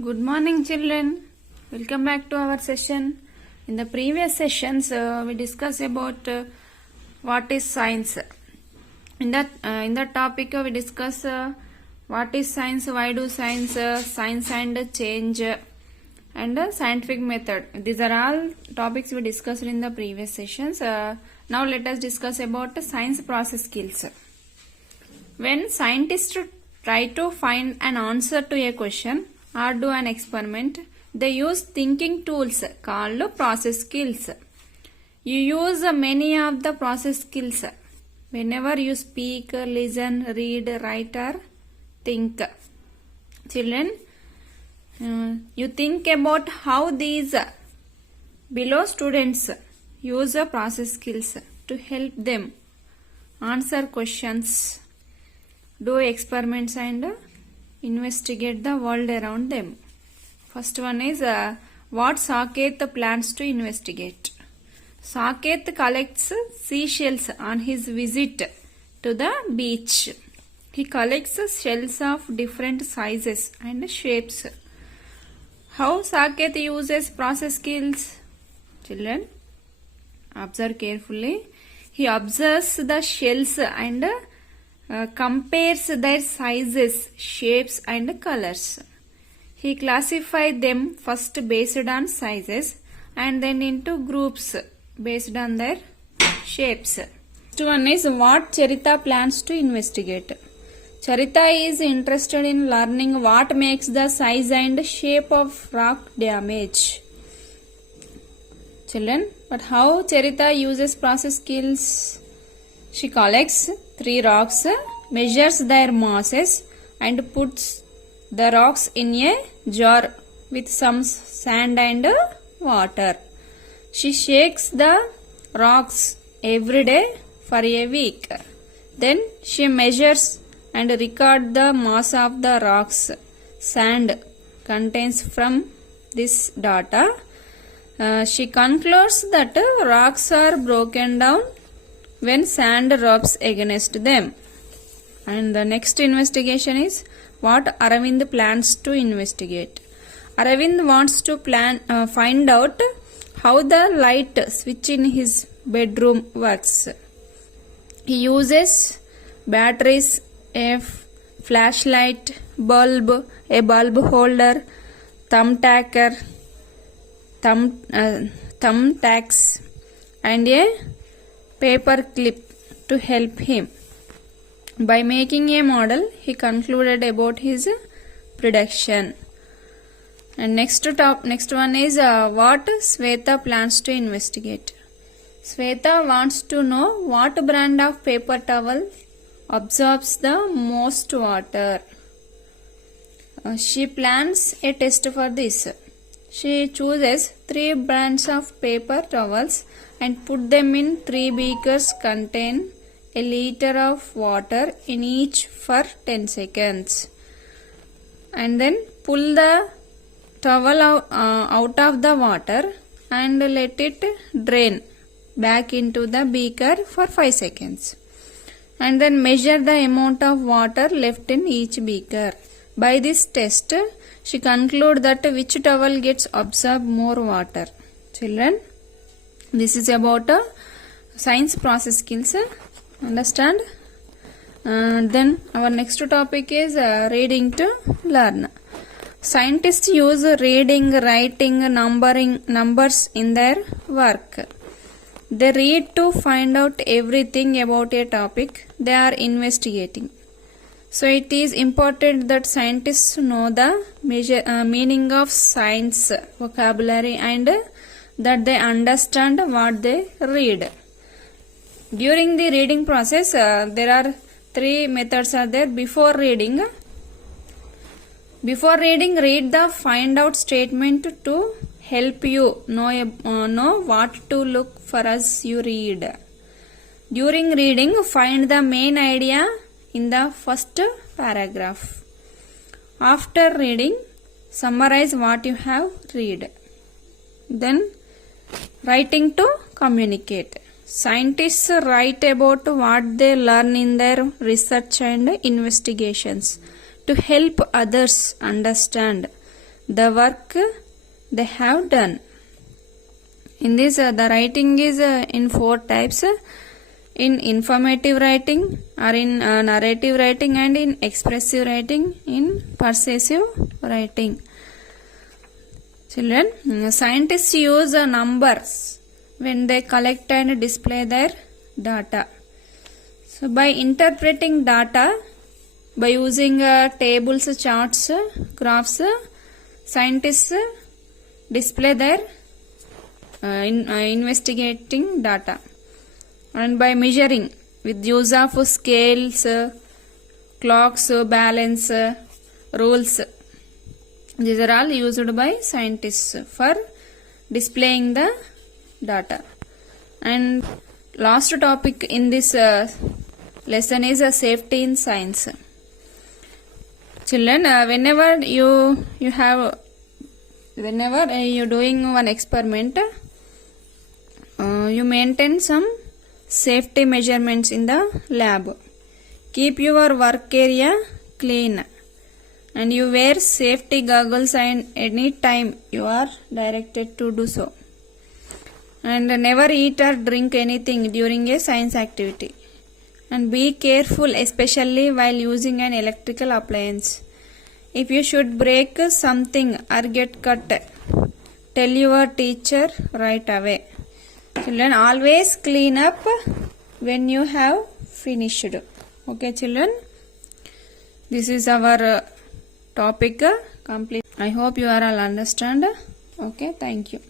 Good morning, children. Welcome back to our session. In the previous sessions, we discussed about what is science. In that topic, we discuss what is science, why do science, science and change, and scientific method. These are all topics we discussed in the previous sessions. Now let us discuss about science process skills. When scientists try to find an answer to a question or do an experiment, they use thinking tools called process skills. You use many of the process skills whenever you speak, listen, read, write or think. Children, you think about how these below students use process skills to help them answer questions, do experiments and investigate the world around them. First one is what Saket plans to investigate. Saket collects seashells on his visit to the beach. He collects shells of different sizes and shapes. How Saket uses process skills? Children, observe carefully. He observes the shells and compares their sizes, shapes and colors. He classifies them first based on sizes and then into groups based on their shapes. Next one is what Charita plans to investigate. Charita is interested in learning what makes the size and shape of rock damage. Children, but how Charita uses process skills? She collects 3 rocks, measures their masses and puts the rocks in a jar with some sand and water. She shakes the rocks every day for a week. Then she measures and records the mass of the rocks. Sand contains from this data. She concludes that rocks are broken down when sand rubs against them. And the next investigation is what Aravind plans to investigate. Aravind wants to find out how the light switch in his bedroom works. He uses batteries, a flashlight, bulb, a bulb holder, thumbtacks, and a paper clip to help him. By making a model, he concluded about his prediction. And next one is what Sweta plans to investigate. Sweta wants to know what brand of paper towel absorbs the most water. She plans a test for this. She chooses 3 brands of paper towels and put them in 3 beakers contain a liter of water in each for 10 seconds. And then pull the towel out of the water and let it drain back into the beaker for 5 seconds. And then measure the amount of water left in each beaker. By this test, she concludes that which towel gets absorbed more water. Children, this is about science process skills. Understand? Then our next topic is reading to learn. Scientists use reading, writing, numbers in their work. They read to find out everything about a topic they are investigating. So it is important that scientists know the meaning of science vocabulary and that they understand what they read. During the reading process, there are 3 methods are there. Before reading, read the find out statement to help you know what to look for as you read. During reading, find the main idea in the first paragraph. After reading, summarize what you have read. Then, writing to communicate. Scientists write about what they learn in their research and investigations to help others understand the work they have done. In this, the writing is in 4 types. In informative writing, or in narrative writing, and in expressive writing, in persuasive writing. Children, scientists use numbers when they collect and display their data. So by interpreting data, by using tables, charts, graphs, scientists display their investigating data. And by measuring with use of scales, clocks, balance, rules. These are all used by scientists for displaying the data. And last topic in this lesson is safety in science. Children, whenever you're doing one experiment, you maintain some safety measurements in the lab. Keep your work area clean, and you wear safety goggles and any time you are directed to do so. And never eat or drink anything during a science activity. And be careful, especially while using an electrical appliance. If you should break something or get cut, tell your teacher right away. Children, always clean up when you have finished. Okay, children. This is our topic complete. I hope you are all understand. Okay, thank you.